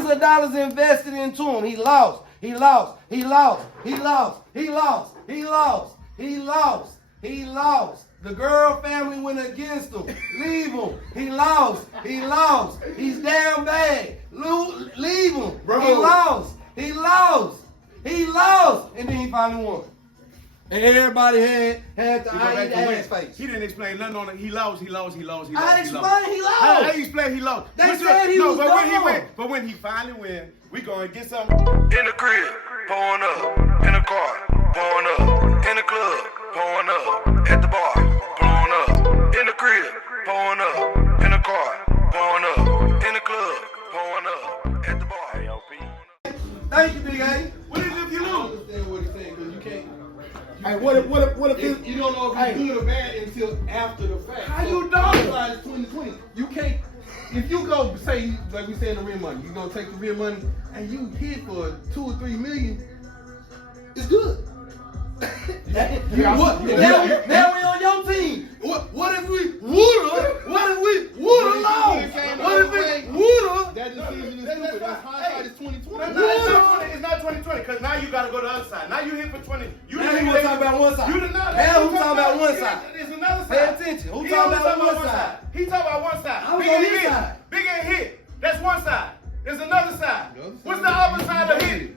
millions of dollars invested into him. He lost. He lost. He lost. He lost. He lost. He lost. He lost. He lost. The girl family went against him. Leave him. He lost. He lost. He's down bad. Leave him. Bro. He lost. He lost. He lost. And then he finally won. And everybody had to ass face. He didn't explain nothing on it. He lost. I explained he lost. How he explained he lost? They said he was gone. But when he finally win, we gonna get something. In the crib, pouring up. In the car, pouring up. In the club, pouring up. At the bar, blowing up. In the crib, pouring up. In the car, pouring up. In the club, pouring up. At the bar, AOP. Thank you, Big A. What is it if you I lose? understand what he's saying because you can't. Hey, what if You don't know if it's good or bad until after the fact. How you know? Outside is 2020. You can't. If you go say like we say in the real money, you gonna take the real money and you hit for 2 or 3 million. It's good. Now we on your team. What if we woulda? What if we woulda lost? What if we woulda? That decision is stupid. That's hindsight is 2020. It's not 2020 because now you gotta go to the other side. Now you hit for 20. Now who talking about one side? You did not. Now who talking about one side? There's another Pay side. attention. Who He talking only about one side? He talking about one side. I was Big on ain't his hit. side. Big ain't hit. That's one side. There's another side. What's the other side of hit?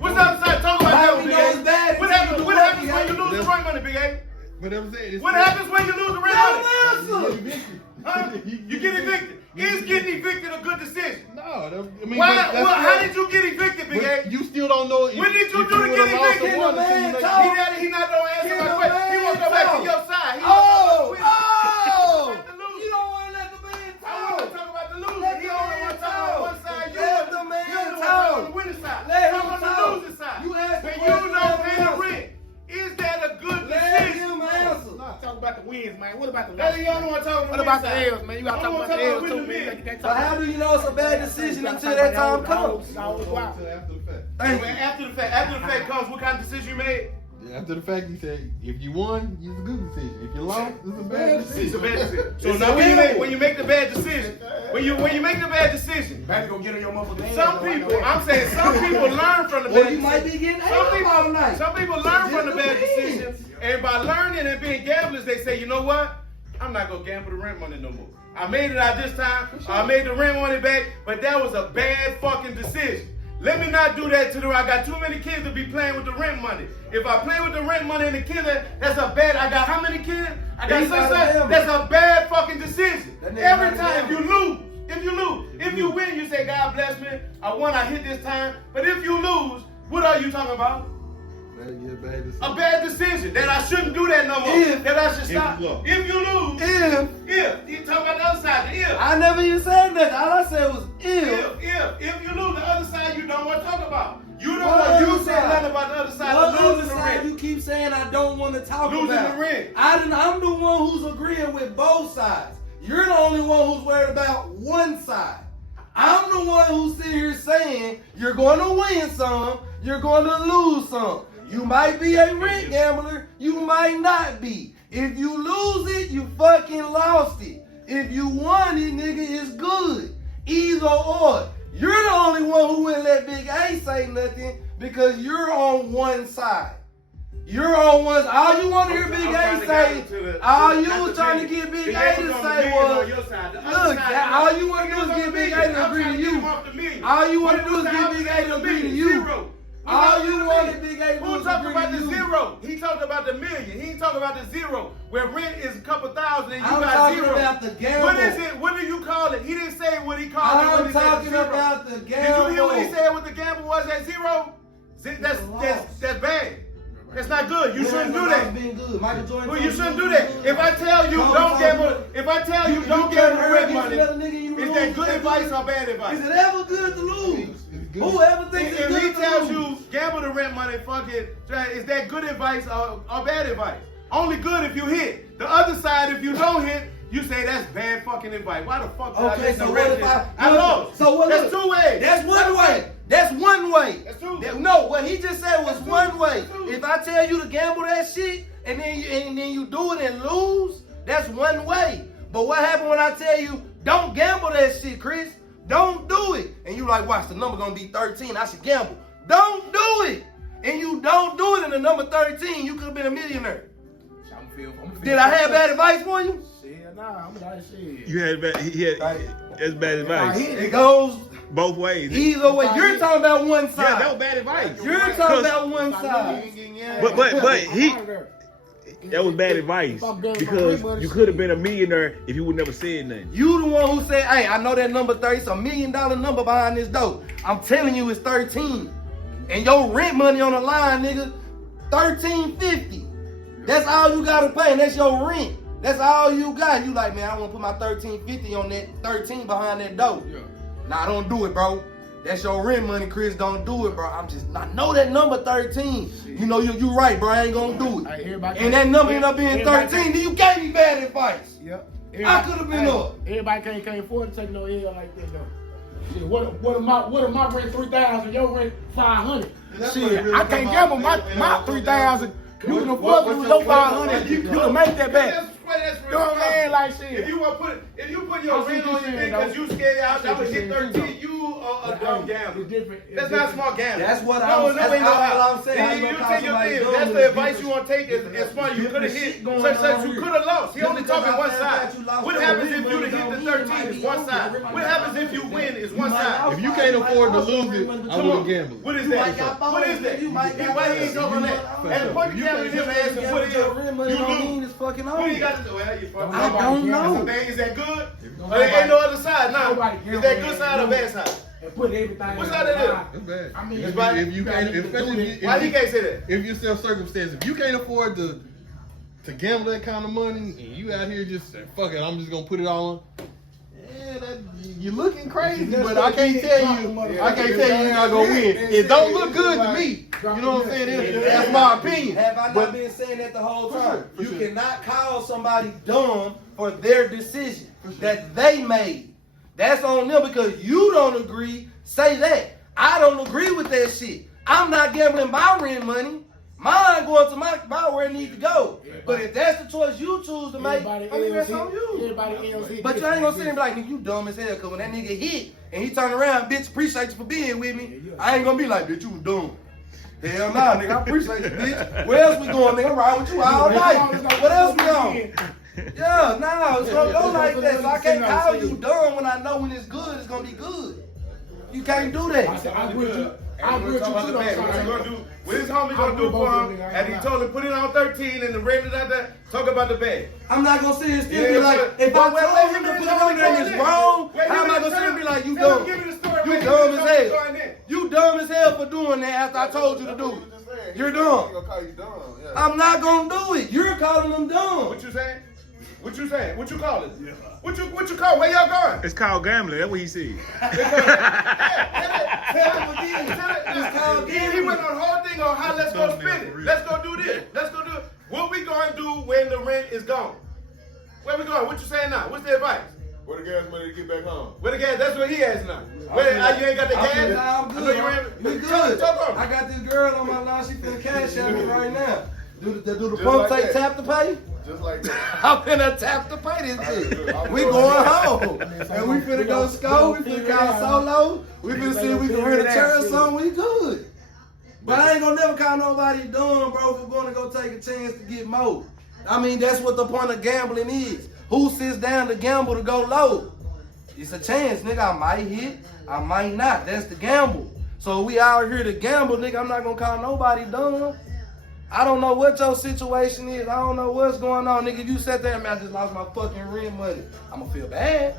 What's the other side? Talk about How that, we Big know A. it's bad? What happens when you lose the rent money, Big A? But I'm saying it's What happens when you lose the rent money? Answer. Huh? You get evicted. Is getting evicted a good decision? No, I mean, Why? but that's How still- did you get evicted, Big A? You still don't know. If, When did you if do to would've get lost evicted? the one Can the until you man make- talk? He not gonna answer Can my the question. He man wants to go back talk? to your side. He Oh! wants to Oh! talk about the You don't want to let the man I want to talk. talk about the loser. Let He the only man want to talk about talk. one side. Let the man you only want to talk. talk on the winning side. Let him talk on talk. the losing side. You asked the When you question, don't let pay him the answer. rent, is that a good Let decision? him answer. Talk about the wins, man. What about the That's losses? the only one talking What about the L's, man? You gotta talk about the L's too, man. So how do you know it's a bad decision until that time comes? Until after the fact. Thank you. After the fact comes, what kind of decision you made? Yeah, after the fact, he said, if you won, it's a good decision. If you lost, it's a bad It's a decision. bad decision. So It's now a when you make the bad decision, when you make the bad decision, Baby gonna get on your motherfucking some people, I'm saying some people learn from the Or bad you might decision. be getting Some angry all night. people, some people learn from the bad It decisions, and by learning and being gamblers, they say, you know what? I'm not gonna gamble the rent money no more. I made it out this time. I made the rent money back, but that was a bad fucking decision. Let me not do that to the. I got too many kids to be playing with the rent money. If I play with the rent money and the kids, that's a bad. I got how many kids? I got He's six. not a gambler. That's a bad fucking decision. That nigga Every not a time you gambler. lose, if you win, you say God bless me. I won. I hit this time. But if you lose, what are you talking about? Bad decision. A bad decision that I shouldn't do that no more. If- that I should stop. you lost. If you lose, If you talking about the other side. The if. I never even said that. All I said was if. If you lose the other side, you don't want to talk about. You don't What want. You other said side? nothing about the other side What of other losing the side rent. you keep saying I don't want to talk Losing about? the rent. I'm the one who's agreeing with both sides. You're the only one who's worried about one side. I'm the one who's sitting here saying you're going to win some, you're going to lose some. You might be a rent gambler, you might not be. If you lose it, you fucking lost it. If you won it, nigga, it's good. Either or. You're the only one who wouldn't let Big A say nothing because you're on one side. You're on one. All you want to hear Big A say, all you was trying to get Big A to say was, look, all you want to do is get Big A to agree to you. All you want to do is get Big A to agree to you. All you wanted Big A to do Who is talked agree about to the you. zero? He talked about the million. He ain't talking about the zero, where rent is a couple thousand and you I'm got talking zero. about the gamble. What is it? What do you call it? He didn't say what he called it. when I'm he said talking zero. about the Did you hear what he gamble. said? What the gamble was at zero? That's bad. That's not good. You shouldn't do that. Been good. Michael Jordan. Well, you shouldn't do that. If I tell you don't gamble, if I tell you don't gamble rent money, is that good advice or bad advice? Is it ever good to lose? good. Whoever thinks it's If good he to tells lose. you gamble the rent money, fuck it, is that good advice or bad advice? Only good if you hit. The other side, if you don't hit, you say that's bad fucking advice. Why the fuck did I Okay, get so the what rent? if I lost. So what? That's two ways. That's one way. That's one way. That's two. No, what he just said was That's two. one way. That's two. If I tell you to gamble that shit and then you do it and lose, that's one way. But what happened when I tell you don't gamble that shit, Chris? Don't do it. And you you like, watch, the number gonna be 13, I should gamble. Don't do it. And you don't do it in the number 13, you could have been a millionaire. Did I have bad advice for you? Shit, nah, I'm like shit. You had bad, that's bad advice. It goes Both ways. either way. You're talking about one Yeah, side. that was bad advice. You're talking about one side. But he, that was bad advice because you could have been a millionaire if you would never said nothing. You the one who said, hey, I know that number 30, it's $1 million number behind this door. I'm telling you it's 13. And your rent money on the line, nigga, $13.50. That's all you gotta pay, and that's your rent. That's all you got. You like, man, I wanna put my $13.50 on that 13 behind that door. Yeah. Nah, don't do it, bro. That's your rent money, Chris. Don't do it, bro. I know that number 13. Shit. You know, you right, bro. I ain't gonna do it. And that number ended up being 13. Then you gave me bad advice. Yep. I could have been up. Everybody can't afford to take no L like that, though. Shit, what if my rent 3,000, your rent 500? Shit, I can't gamble my 3,000. You can afford to lose your 500. You can make that back. You know what I'm saying? Like shit. If you put your rent on your thing because you scared out, I would hit 13. You are a dumb gambler. That's not smart gambling. That's what all I'm saying. You take your thing. That's the advice you want to take. Is fun. You could have hit such. You could have lost. He only talking one side. What happens if you hit the 13? Is one side. What happens if you win? Is one side. If you can't afford to lose it, I wouldn't gamble. What is that? What is that? Why he ain't talking that? And the point you gambling him asking what is it? You lose. What you got to do? Well, you fucking. I don't know. Is that good? Or there ain't no other side now. Is that good side or bad side? And put everything. What side it is? It's bad. I mean, if you can't, especially why you can't say that? If you're still circumstances, if you can't afford to gamble that kind of money, and you out here just say, fuck it, I'm just gonna put it all on. Yeah, you're looking crazy, but I can't tell you you're not gonna win. It don't look good to me. You know what I'm saying? That's my opinion. Have I not been saying that the whole time? You cannot call somebody dumb for their decision that they made. That's on them because you don't agree. Say that. I don't agree with that shit. I'm not gambling my rent money. Mine going to my where it needs to go. But if that's the choice you choose to make, I mean, that's on you. But you ain't gonna sit there and be like, nigga, you dumb as hell. Cause when that nigga hit and he turn around, bitch, appreciate you for being with me. I ain't gonna be like, bitch, you was dumb. Hell nah, nigga, I appreciate you, bitch. Where else we going, nigga? I'm riding with you all night. What else we on? Yeah, nah, it's gonna go like that. So I can't call you dumb when I know when it's good, it's gonna be good. You can't do that. I agree with you. I agree with you too. What his homie gonna do for him? And he told him put it on 13 and the rate is out there. Talk about the bag. I'm not gonna sit here and still be like, if I told him to put it on there and it's wrong, how am I gonna sit here and be like, you dumb? You dumb as hell. You dumb as hell for doing that after I told you to do it. You're dumb. I'm not gonna do it. You're calling them dumb. What you saying? What you saying? What you call it? What you call it? Where y'all going? It's called gambling. That's what he said. It's called He went on the whole thing on how let's go spend it. Let's go do this. Let's go do it. What we gonna do when the rent is gone? Where we going? What you saying now? What's the advice? Where the gas money to get back home? Where the gas? That's what he asking now. Where, you ain't got the gas? I'm good. We good. I got this girl on my line. She finna cash out me right now. Do the pump like take that. tap to pay? Just like that. I'm finna tap to pay this shit. We going home. And we finna go score. We finna call solo. We finna see if we can rent a chair or something. We good. But I ain't gonna never call nobody dumb, bro, if we're gonna go take a chance to get more. I mean, that's what the point of gambling is. Who sits down to gamble to go low? It's a chance, nigga. I might hit, I might not. That's the gamble. So we out here to gamble, nigga. I'm not gonna call nobody dumb. I don't know what your situation is. I don't know what's going on, nigga. If you sat there and I just lost my fucking rent money, I'm gonna feel bad.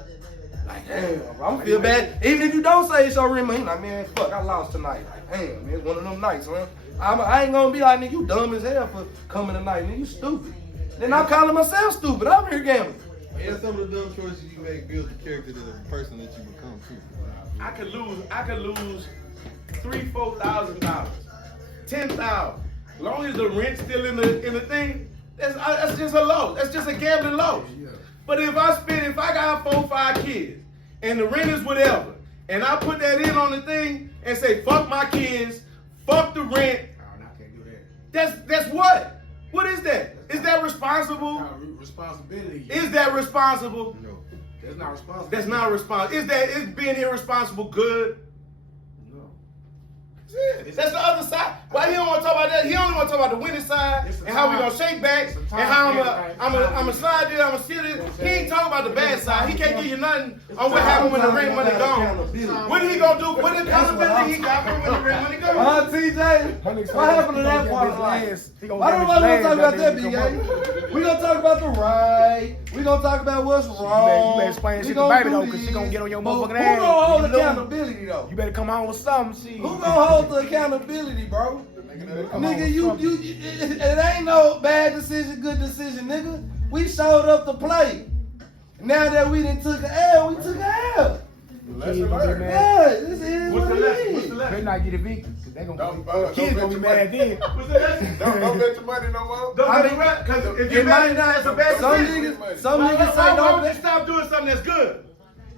Like, damn, I'm gonna feel bad. Even if you don't say it's your rent money, like, man, fuck, I lost tonight. Like, damn, man, it's one of them nights, man. I ain't gonna be like, nigga, you dumb as hell for coming tonight, nigga. You stupid. Then I'm calling myself stupid. I'm here gambling. Yeah, some of the dumb choices you make build the character of the person that you become too. I could lose $3,000-4,000, $10,000. As long as the rent's still in the thing, that's just a loss. That's just a gambling loss. But if I got 4 or 5 kids and the rent is whatever, and I put that in on the thing and say fuck my kids, fuck the rent. No, I can't do that. That's what? What is that? Is that responsible? Responsibility. Is that responsible? No. That's not responsible. That's not responsible. Is being irresponsible good? That's the other side. Why he don't want to talk about that? He only want to talk about the winning side and how we gonna shake back and how I'm a slide this, I'm a steal this. He ain't talking about the bad side. He can't give you nothing on what happened when the ring money gone. What he gonna do? What accountability he got for when the ring money gone? TJ, what happened to that part of life? Why don't we talk about that, BA? We gonna talk about the right. We gonna talk about what's wrong. You better explain shit to baby though, cause she gonna get on your motherfucking ass. Who gonna hold accountability though? You better come on with something, shit. Who gonna hold the accountability, bro? Nigga, it ain't no bad decision, good decision, nigga. We showed up to play. Now that we done took an L, we took an L. Lesson learned. Yeah, this is What's the what it lesson? is. What's the lesson? Better not get evicted, cause they Don't kids bet gonna be your mad money. then. What's the lesson? Don't bet your money no more. Don't I get mean, rap, because if you It might bet, not. that's a bad Some decision. niggas say Why don't would you bet. stop doing something that's good?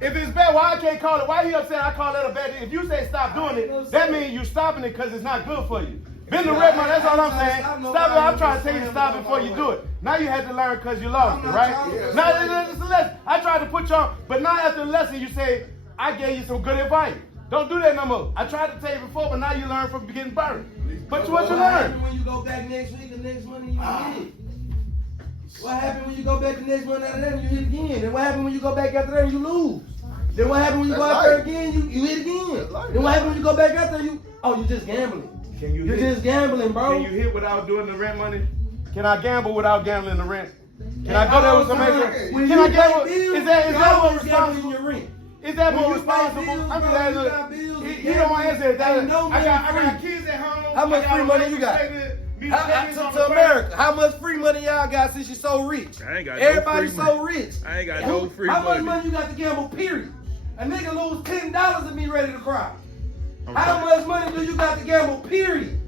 If it's bad, why I can't call it? Why he upset I call that a bad thing? If you say stop doing it, that means you stopping it because it's not good for you. Bend the red man, that's all I'm saying. Stop it. I'm trying to tell you to stop it before you do it. Now you had to learn because you lost it, right? Now it's a lesson. I tried to put you on, but now after the lesson you say, I gave you some good advice. Don't do that no more. I tried to tell you before, but now you learn from getting burned. But what you What learn? happened when you go back next week, the next money you hit? What happened when you go back the next money after that and you hit again? Then what happened when you go back after that and you lose? Then what happened when you go out there again, you hit again? Then what happened when you go back out there, you just gambling. You're just gambling, bro. Can you hit without doing the rent money? Can I gamble without gambling the rent? Can I go there with some extra? When Can you I gamble? pay bills, Is that you more always gambling responsible? your rent. Is that When more you pay responsible? bills, I'm bro, just you got asking. bills, He don't want to answer it. ain't no I got money kids at home. How much I got free a money wife you got? expected, To America, how much free money y'all got since you so rich? I ain't got no Everybody's free so money. rich. I ain't got no free How much money. money you got to gamble, period? A nigga lose $10 and be ready to cry. I'm How much money do you got to gamble, period?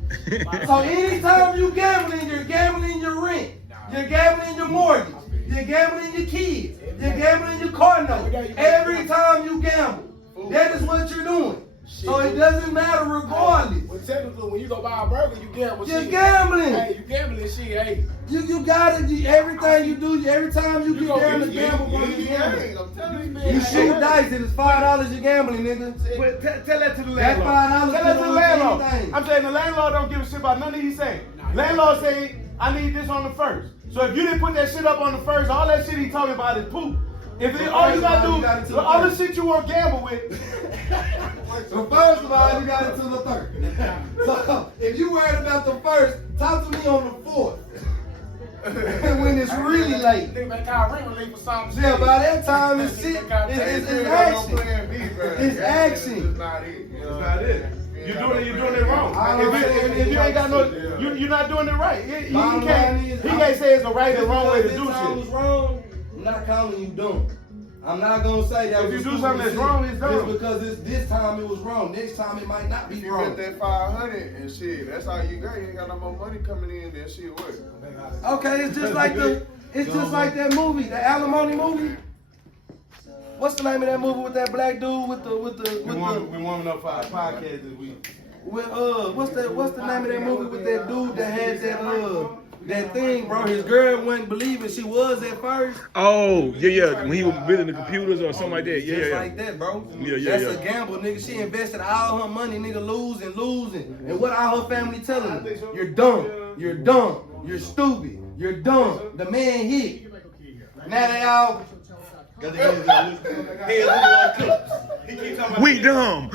So anytime you gambling, you're gambling your rent. You're gambling your mortgage. You're gambling your kids. You're gambling your car note. Every time you gamble, that is what you're doing. So it doesn't matter regardless. Well, technically, when you go buy a burger, you gamble. You're shit. gambling. Hey, you gambling shit. Hey, You gotta, everything you do, every time you get down to gamble, bro, you gambling. I'm telling you. You shoot dice, and it's $5 you're gambling, nigga. But tell that to the That's landlord. $5 Tell that to the landlord. anything. I'm saying the landlord don't give a shit about none of these saying. Landlord say, I need this on the first. So if you didn't put that shit up on the first, all that shit he talking about is poop. If it, all you gotta do, all the shit you want to gamble with. So first of all, you got it to the third. So if you worried about the first, talk to me on the fourth. When it's really late. nigga better call rent relief for something. Yeah, by that time it's shit. It's action. It's action. It's not it. You know? That's not it. You're doing it wrong. If you ain't got no, you're not doing it right. He can't say it's a right and wrong way to do If I was shit. wrong, I'm not calling you dumb. I'm not gonna say that. If you was do stupid something that's shit. wrong, it's dumb. Just because this time it was wrong. Next time it might not be If you wrong. get that 500 and shit, that's all you got. You ain't got no more money coming in. That shit work. Okay, it's just like that movie, the alimony movie. What's the name of that movie with that black dude with the We warming up for our podcast this week. what's the name of that movie with that dude that had that thing, bro? His girl wasn't believing she was at first. Oh, yeah. When he was building the computers or something like that. Just like that, bro. Yeah. That's a gamble, nigga. She invested all her money, nigga, losing. And what all her family telling her? You're dumb. You're stupid. You're dumb. The man hit. Now they all. We dumb.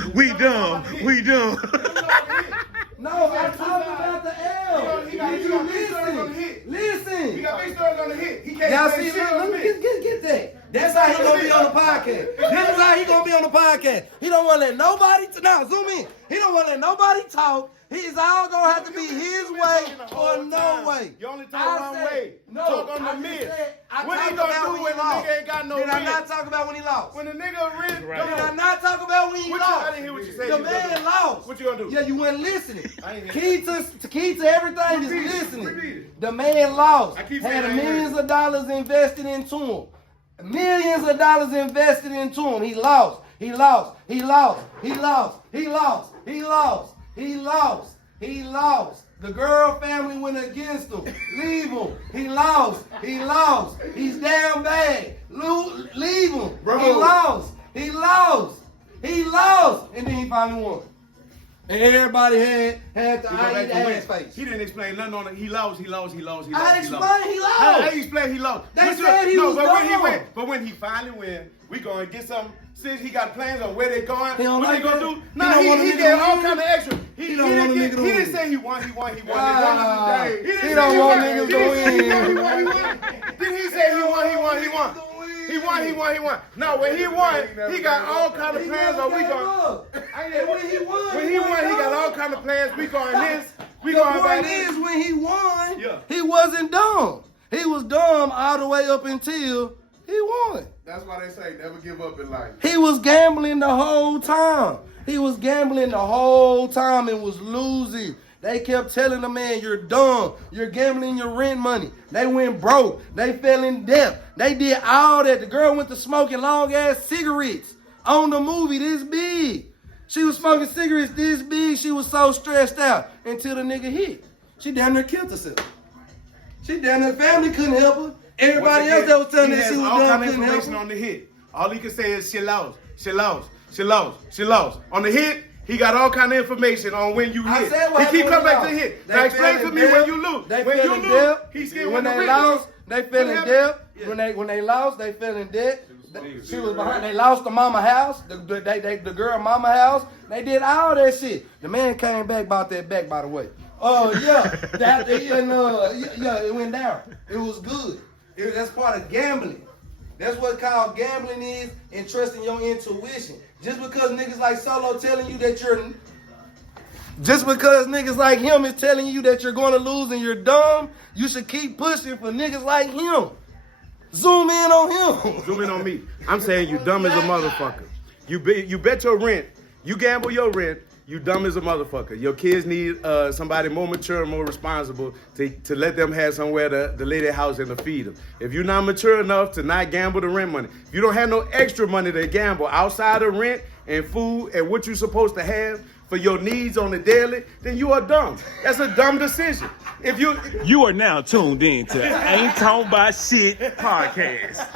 No, I'm talking about the L. He got Did you big stories on the hit. listen? He got big stories on the hit. He can't Y'all say see, shit on look, the hit. get that. That's how he gonna be on the podcast. This is how he gonna be on the podcast. He don't wanna let nobody, now zoom in. He don't wanna let nobody talk. He's all gonna have to be his way or no way. You only talk one way. No, Talk on the I just mid. said, I What he talked gonna about do when when he the lost. nigga ain't got no Did I rent? not talk about when he lost? When the nigga rent, Did I not talk about when he What lost? I didn't hear what you said. The You gonna man do? lost. What you gonna do? Yeah, you weren't listening. I ain't Key to everything Repeat it. is listening. Repeat it. The man lost. I keep saying I Had ain't heard millions of dollars invested into him. Millions of dollars invested into him. He lost. The girl family went against him. Leave him. He lost. He's down bad. Leave him. Bro. He lost. And then he finally won. And everybody had the He go back I eat to ass win. face. He didn't explain nothing on it. He lost. I explained he lost. I explained he lost. They said he was but when he dumb. win, but when he finally win, we gonna get some. Since he got plans on where they going, He don't what like they gonna that. do? He Nah, don't want a he nigga gave to all win. kind of extra. He don't want a nigga to He win. didn't say he won. Ah, He didn't he say don't he want won. niggas He to didn't say he win. won. Didn't he say he won? He won. No, when he won, he got all kind of plans on we going. When he won, When he won, he got all kind of plans. We going this. We The going by point this. is, when he won, Yeah. he wasn't dumb. He was dumb all the way up until he won. That's why they say never give up in life. He was gambling the whole time. He was gambling the whole time and was losing. They kept telling the man, you're dumb. You're gambling your rent money. They went broke. They fell in debt. They did all that. The girl went to smoking long-ass cigarettes on the movie this big. She was smoking cigarettes this big. She was so stressed out until the nigga hit. She damn near killed herself. She damn near, family couldn't help her. Everybody else that was telling her she was all dumb kind of couldn't help information her. on the hit. All he can say is she lost. On the hit, he got all kind of information on when you I hit. said what He keep happened coming back when to they hit. lost. Now They explain fell to in me debt. when you lose. They When fell you in lose, debt. he still When went to they win. lost, they fell in What debt. When they lost, they fell in debt. She was behind. They lost the mama house, the girl mama house. They did all that shit. The man came back, bought that back, by the way. Oh yeah, it went down. It was good. That's part of gambling. That's what called gambling is, and trusting your intuition. Just because niggas like Solo telling you that just because niggas like him is telling you that you're going to lose and you're dumb, you should keep pushing for niggas like him. Zoom in on him. Zoom in on me. I'm saying you dumb as a motherfucker. You bet your rent. You gamble your rent. You dumb as a motherfucker. Your kids need somebody more mature and more responsible to let them have somewhere to lay their house and to feed them. If you're not mature enough to not gamble the rent money, if you don't have no extra money to gamble outside of rent and food and what you're supposed to have for your needs on the daily, then you are dumb. That's a dumb decision. You are now tuned in to Ain't Talking About Shit podcast.